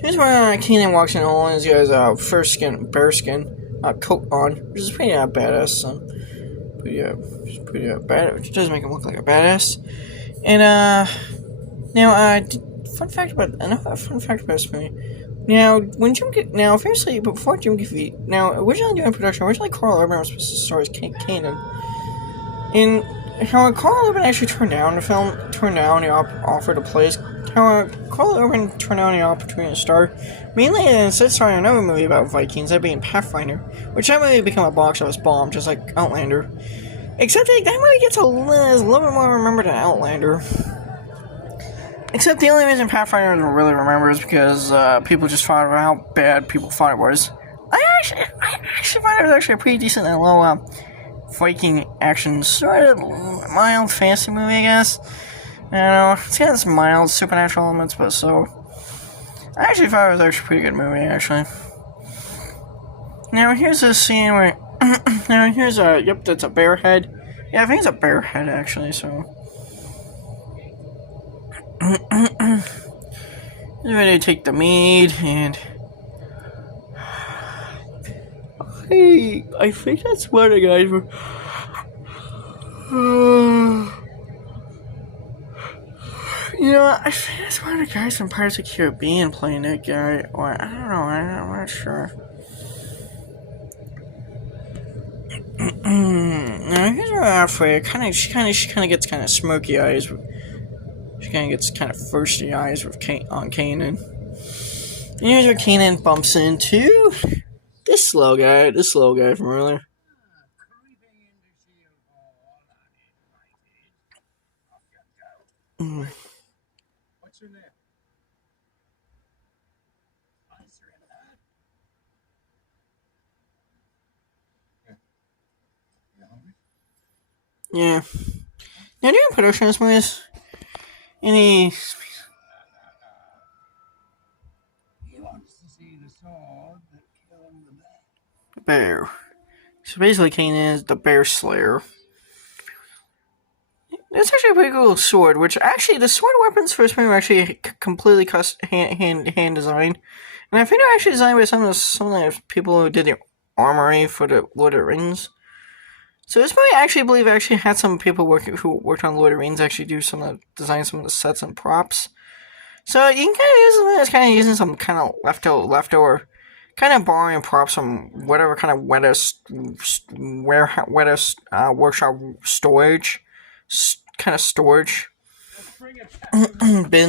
Here's where Kanan walks in all and he has bearskin coat on, which is pretty badass. Pretty bad. It does make him look like a badass. And now fun fact about this movie. Now, firstly, before Jim Caviezel, originally during production, Carl Urban was supposed to star as Kanan. And how Carl Urban actually turned down the offer to play. How Carl Urban turned down the opportunity to star, mainly instead starring another movie about Vikings, that being Pathfinder, which that movie became a box office bomb, just like Outlander. Except that movie gets a little bit more remembered than Outlander. Except the only reason Pathfinder is really remembered is because people just thought about how bad people thought it was. I actually thought it was actually a pretty decent and low Viking action, sort of mild fantasy movie, I guess. I don't know, it's got some mild supernatural elements, but so. I actually thought it was actually a pretty good movie, actually. Now, here's a scene where. That's a bear head. Yeah, I think it's a bear head, actually, so. Ready to take the mead, and. I think that's one of the guys were. I think that's one of the guys from Pirates of the Caribbean playing that guy, or I don't know, I'm not sure. Now here's her outfit. She kind of gets kind of smoky eyes. She kind of gets kind of thirsty eyes with Kanan. And here's where Kanan bumps into this slow guy from earlier. What's your name? Yeah. Now, during production of this movie, any. He wants to see the sword that killed the bear. So basically, Kanan is the bear slayer. It's actually a pretty cool sword, which actually, the sword weapons for this movie are actually completely hand designed. And I think they're actually designed by some of the people who did the armory for the Lord of the Rings. So this movie, I actually believe, had some people who worked on Lord of the Rings actually design some of the sets and props. So you can kind of use some kind of leftover, kind of borrowing props from whatever kind of workshop storage, bin